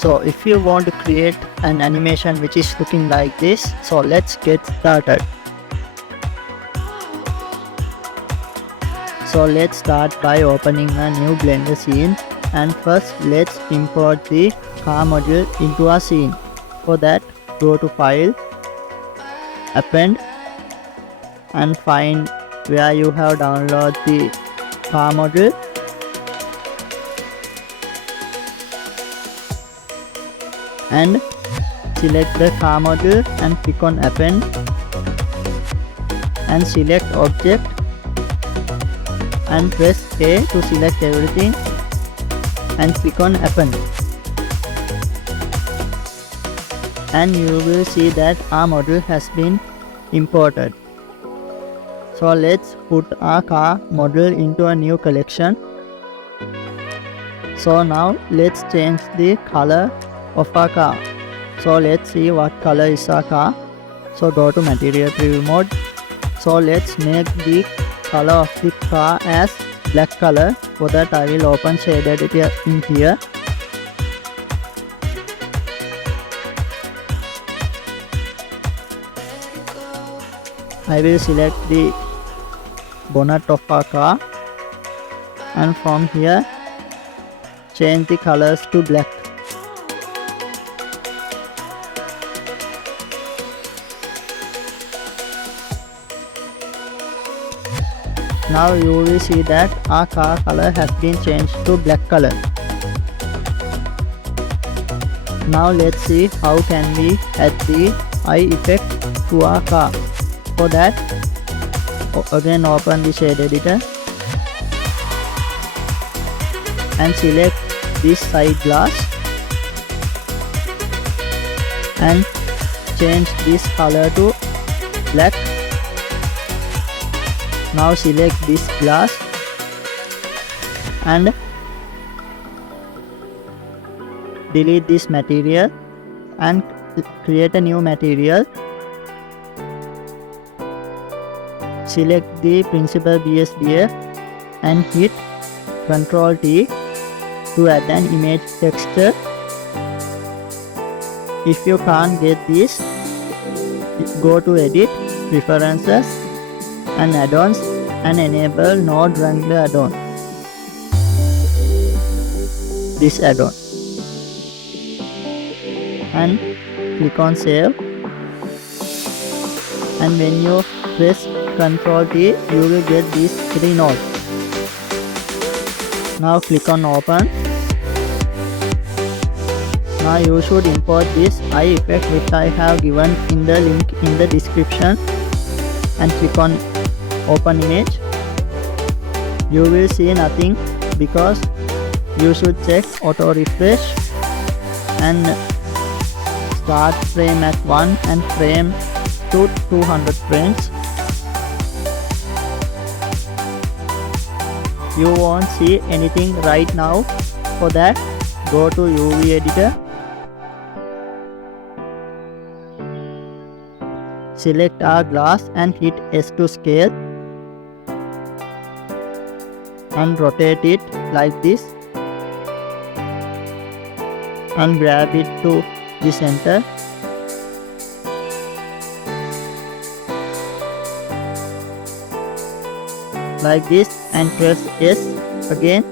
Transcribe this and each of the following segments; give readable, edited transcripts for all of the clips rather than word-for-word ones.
So if you want to create an animation which is looking like this, so let's get started. So let's start by opening a new Blender scene, and first let's import the car module into our scene. For that, go to File, Append, and find where you have downloaded the car module. And select the car module and click on Append, and select Object and press A to select everything and click on Append. And you will see that our module has been imported. So let's put our car module into a new collection. So now let's change the color of our car. So let's see what color is our car. So go to material preview mode. So let's make the color of the car as black color. For that, I will open shade editor in here. I will select the bonnet of our car, and from here change the colors to black. Now you will see that our car color has been changed to black color. Now let's see how can we add the eye effect to our car. For that, again open the shade editor and select this side glass and change this color to black. Now select this glass and delete this material and create a new material. Select the principal BSDF and hit Ctrl T to add an image texture. If you can't get this, go to Edit, Preferences and Add-ons and enable Node Wrangler add-on. This add-on. And click on Save. And when you press Ctrl T, you will get these 3 nodes. Now click on Open. Now you should import this eye effect which I have given in the link in the description, and click on Open Image. You will see nothing because you should check auto refresh and start frame at 1 and frame to 200 frames. You won't see anything right now. For that, go to UV editor, select our glass and hit S to scale and rotate it like this and grab it to the center. Like this, and press S again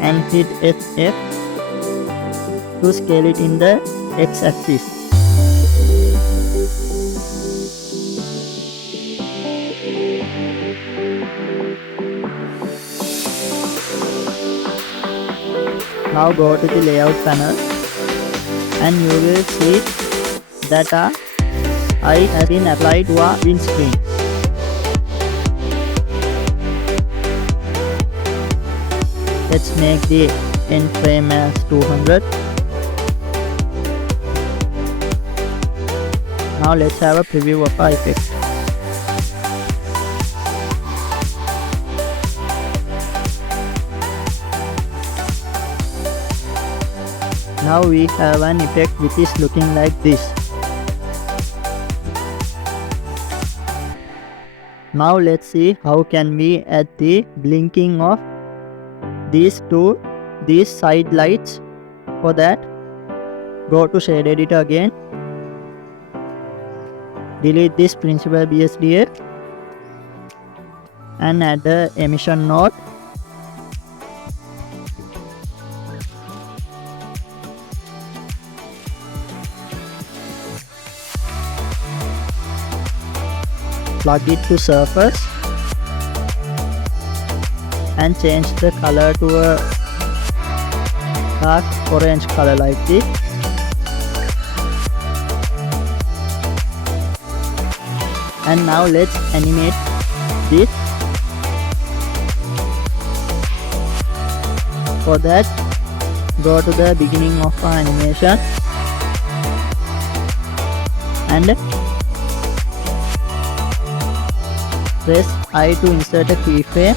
and hit SF to scale it in the X-axis. Now go to the layout panel and you will see that our eye has been applied to our windscreen. Let's make the end frame as 200. Now let's have a preview of our effect. Now we have an effect which is looking like this. Now let's see how can we add the blinking of these side lights. For that, Go to shade editor again. Delete this principal BSDF and add the emission node. Plug it to surface and change the color to a dark orange color like this. And now let's animate this. For that, go to the beginning of our animation and press I to insert a keyframe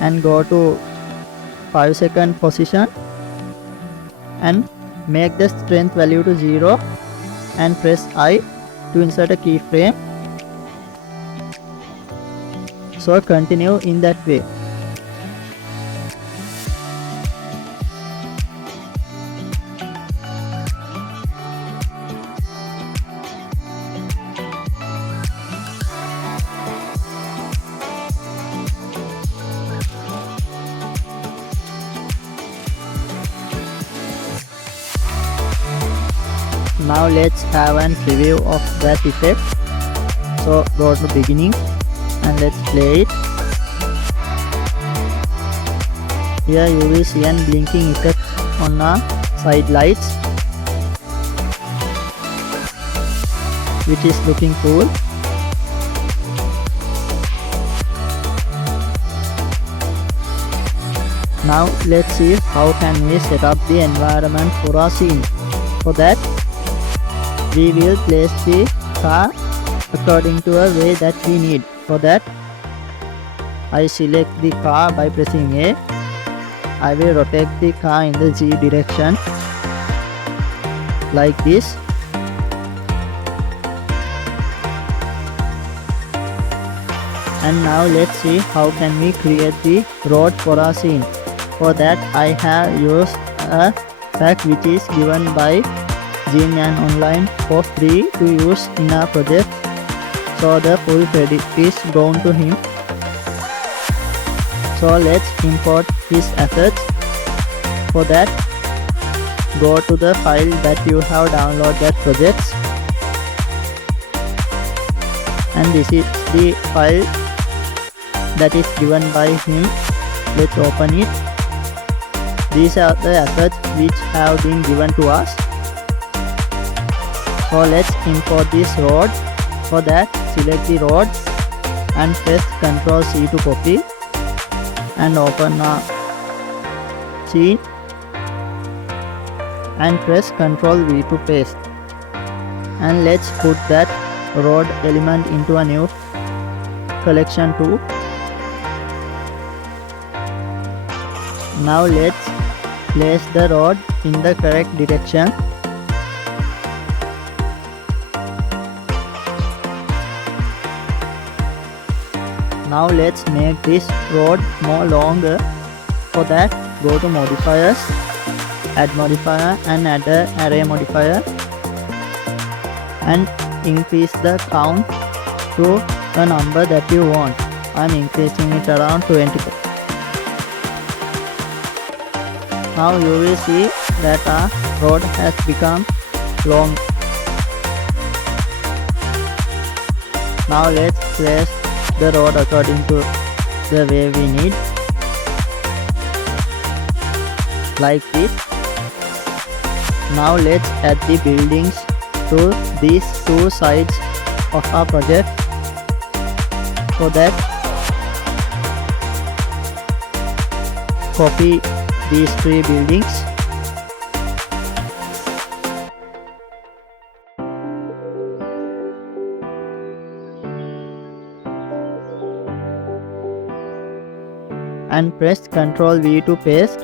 and go to 5-second position and make the strength value to 0 and press I to insert a keyframe. So continue in that way. Now let's have a preview of that effect. So go to beginning and let's play it. Here you will see a blinking effect on our side lights, which is looking cool. Now let's see how can we set up the environment for our scene. For that, we will place the car according to a way that we need. For that, I select the car by pressing A. I will rotate the car in the Z direction like this. And now let's see how can we create the road for our scene. For that, I have used a pack which is given by Jim and Online for free to use in our project. So the full credit is gone to him. So let's import his assets. For that, go to the file that you have downloaded that project, and this is the file that is given by him. Let's open it. These are the assets which have been given to us. So let's import this road. For that, select the road and press Ctrl C to copy and open a scene and press Ctrl V to paste. And let's put that road element into a new collection too. Now let's place the road in the correct direction. Now let's make this road more longer. For that, go to modifiers, add modifier and add an array modifier and increase the count to a number that you want. I'm increasing it around 20. Now you will see that our road has become long. Now let's place the road according to the way we need, like this. Now let's add the buildings to these two sides of our project. For that, copy these three buildings and press Ctrl V to paste.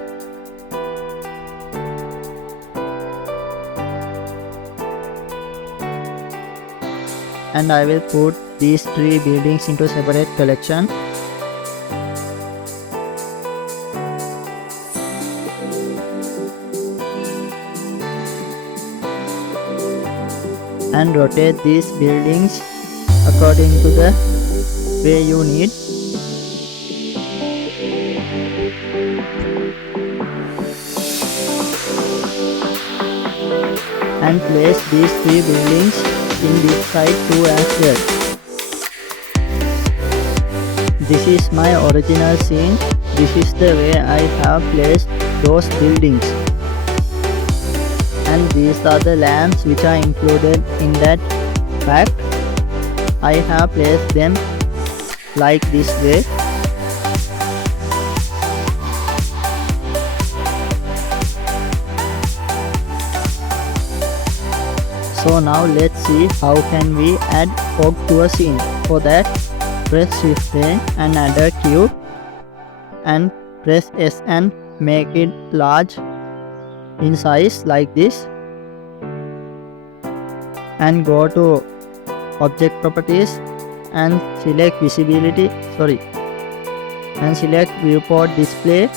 And I will put these three buildings into separate collection. and rotate these buildings according to the way you need. And place these 3 buildings in this side too as well. This is my original scene. This is the way I have placed those buildings. And these are the lamps which are included in that pack. I have placed them like this way. So now let's see how can we add fog to a scene. For that, press Shift A and add a cube and press S and make it large in size like this, and go to object properties and select and select viewport display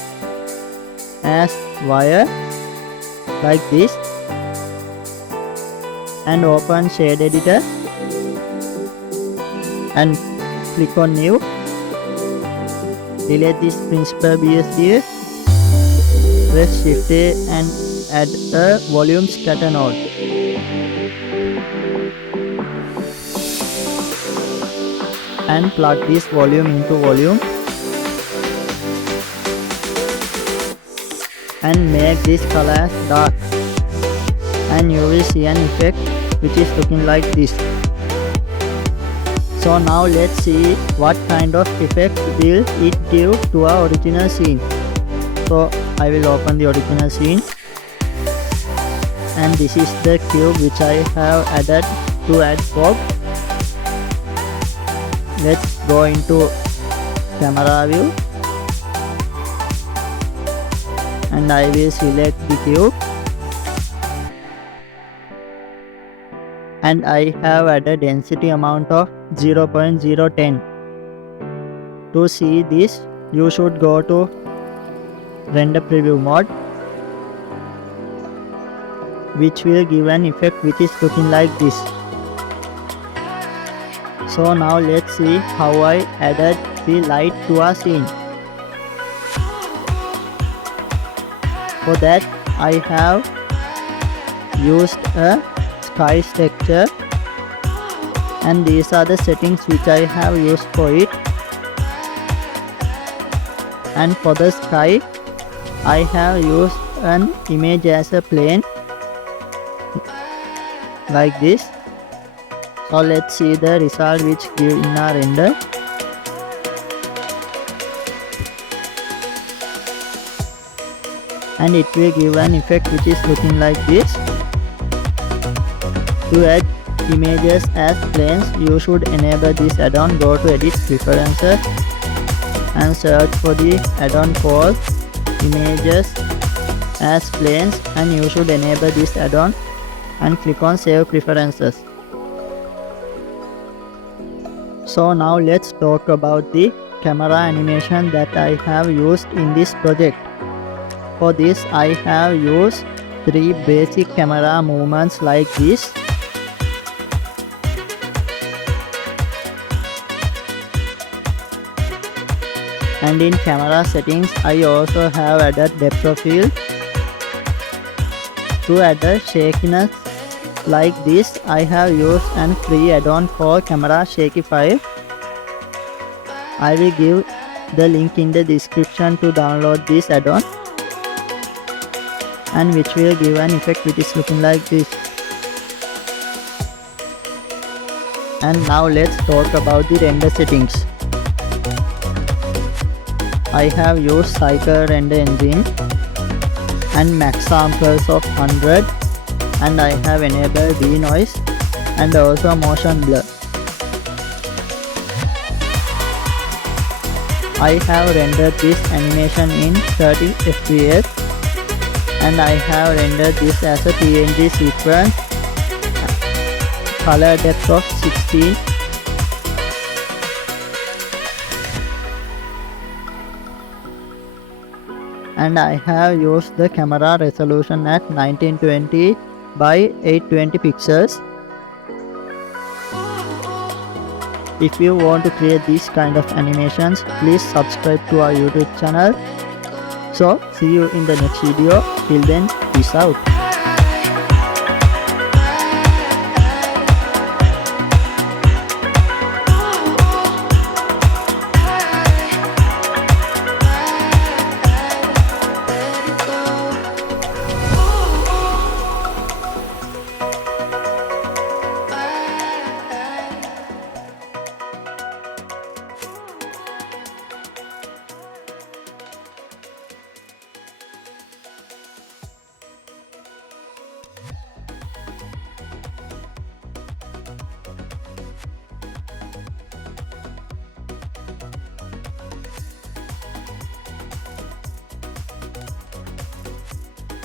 as wire like this, and open shade editor and click on new. Delete this principal BSDF, press Shift A and add a volume scatter node. And plug this volume into volume and make this color as dark, and you will see an effect which is looking like this. So now let's see what kind of effect will it give to our original scene. So I will open the original scene, and this is the cube which I have added to add fog. Let's go into camera view, and I will select the cube, and I have added density amount of 0.010. To see this, you should go to render preview mode, which will give an effect which is looking like this. So now let's see how I added the light to our scene. For that, I have used a sky texture, and these are the settings which I have used for it. And for the sky, I have used an image as a plane like this. So let's see the result which give in our render. And it will give an effect which is looking like this. To add images as planes, you should enable this add-on. Go to edit preferences and search for the add-on called images as planes, and you should enable this add-on and click on save preferences. So now let's talk about the camera animation that I have used in this project. For this, I have used 3 basic camera movements like this. And in camera settings, I also have added depth of field. To add a shakiness like this, I have used an free add-on called Camera Shakify. I will give the link in the description to download this add-on, and which will give an effect which is looking like this. And now let's talk about the render settings. I have used cycle render engine and max samples of 100, and I have enabled denoise and also motion blur. I have rendered this animation in 30 fps, and I have rendered this as a PNG sequence, color depth of 16, and I have used the camera resolution at 1920 by 820 pixels. If you want to create these kind of animations, please subscribe to our YouTube channel. So see you in the next video. Till then, peace out.